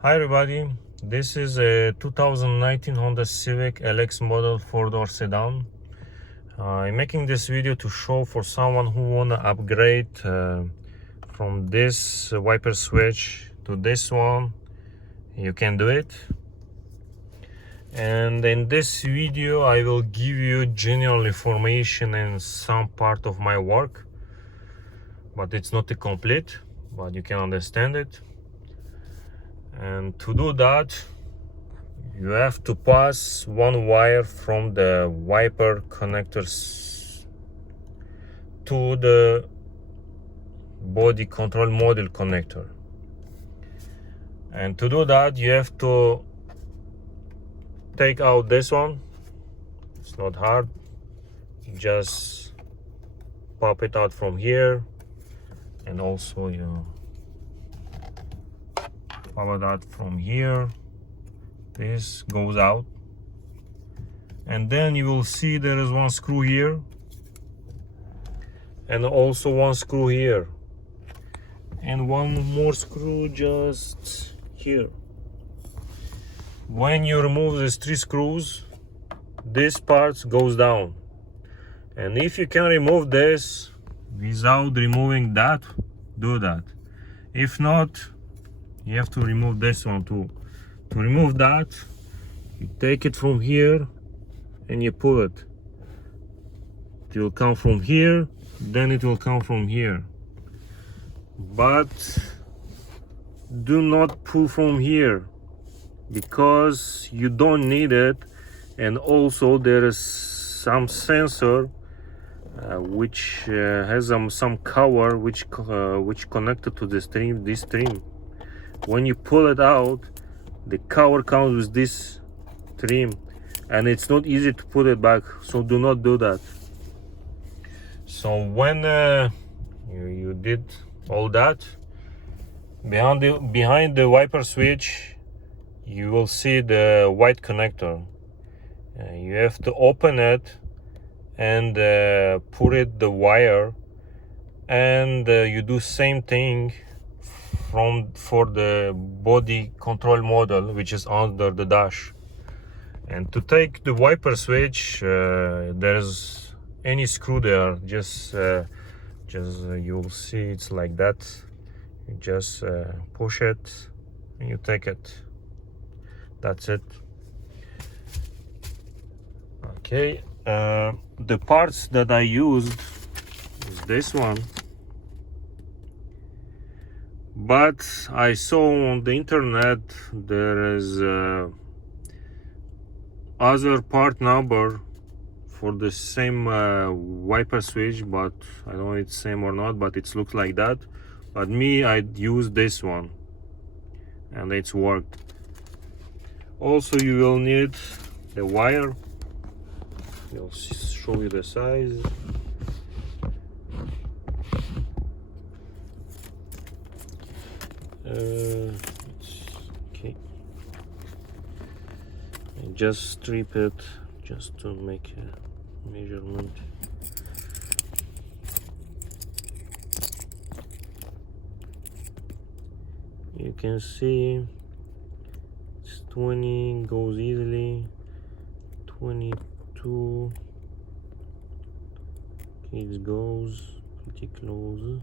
Hi everybody, this is a 2019 Honda Civic LX model 4-door sedan. I'm making this video to show for someone who wanna upgrade from this wiper switch to this one. You can do it. And in this video I will give you general information and some part of my work, but it's not complete, but you can understand it. And to do that, you have to pass one wire from the wiper connectors to the body control module connector. And to do that, you have to take out this one. It's not hard. You just pop it out from here, and also you pop it out from here. This goes out, and then you will see there is one screw here and also one screw here and one more screw just here. When you remove these three screws, this part goes down, and if you can remove this without removing that, do that. If not, you have to remove this one too. To remove that, you take it from here and you pull it. It will come from here, then it will come from here. But do not pull from here, because you don't need it. And also there is some sensor which has some cover which connected to the stream. This stream, when you pull it out, the cover comes with this trim, and it's not easy to put it back, so do not do that. So when you did all that, behind the wiper switch, you will see the white connector. You have to open it and put it the wire, and you do same thing for the body control model, which is under the dash. And to take the wiper switch, there's any screw there, just you'll see it's like that. You just push it and you take it. That's it. Okay, the parts that I used is this one, but I saw on the internet there is other part number for the same wiper switch, but I don't know if it's same or not, but it looks like that. But me, I used this one and it's worked. Also, you will need the wire. I'll show you the size. Okay, and just strip it just to make a measurement. You can see it's 20, goes easily. 22, okay, it goes pretty close.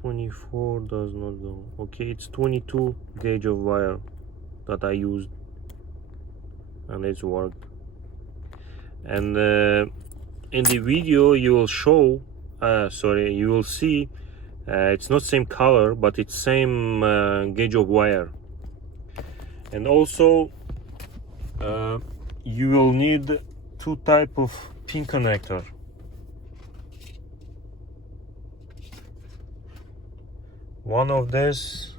24 does not go. Okay, it's 22 gauge of wire that I used, and it's worked. And in the video you will show, you will see it's not same color, but it's same gauge of wire. And also you will need two type of pin connector. One of this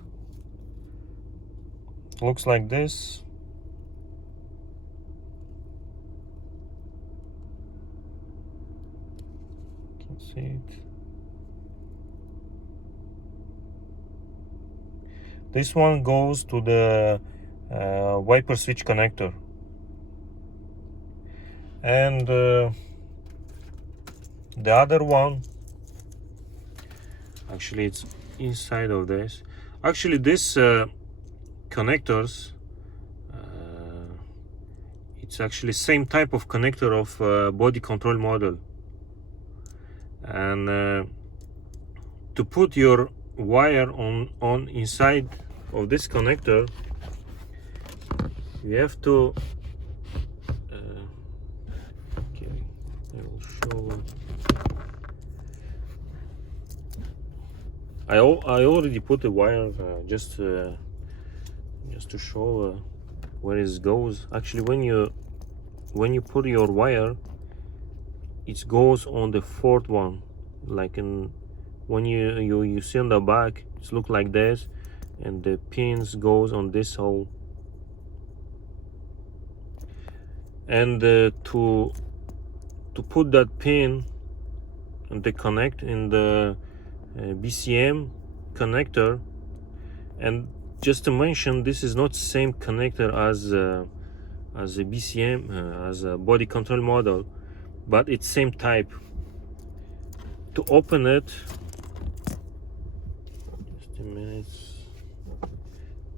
looks like this. You can see it. This one goes to the wiper switch connector, and the other one, actually it's inside of this. Actually, this connectors, it's actually same type of connector of body control model. And to put your wire on inside of this connector, you have to okay, I will show. I already put the wire just to show where it goes. Actually, when you put your wire, it goes on the fourth one, like when you see on the back, it looks like this, and the pins goes on this hole. And to put that pin and the connect in the BCM connector, and just to mention, this is not same connector as a BCM, as a body control model, but it's same type. To open it, just a minute,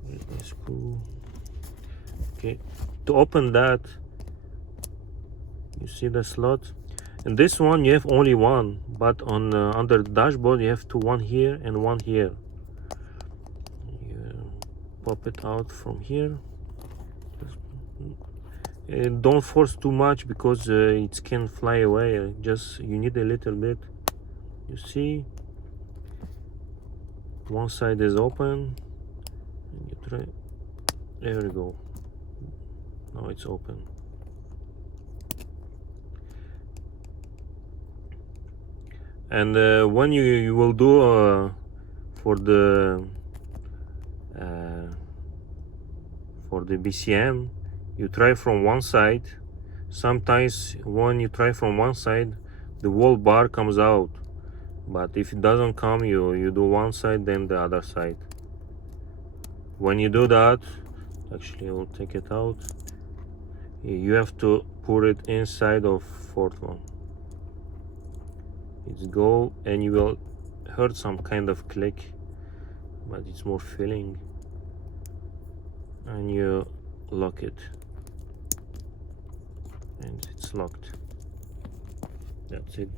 where's my screw? Okay, to open that, you see the slot, and this one you have only one, but on under the dashboard you have one here and one here. You pop it out from here. Don't force too much because it can fly away. Just you need a little bit. You see, one side is open, and you try. There we go. Now it's open. And when you will do for the BCM, you try from one side. Sometimes when you try from one side, the whole bar comes out, but if it doesn't come, you do one side, then the other side. When you do that, actually I will take it out, you have to put it inside of fourth one. It's go, and you will heard some kind of click, but it's more feeling, and you lock it, and it's locked. That's it.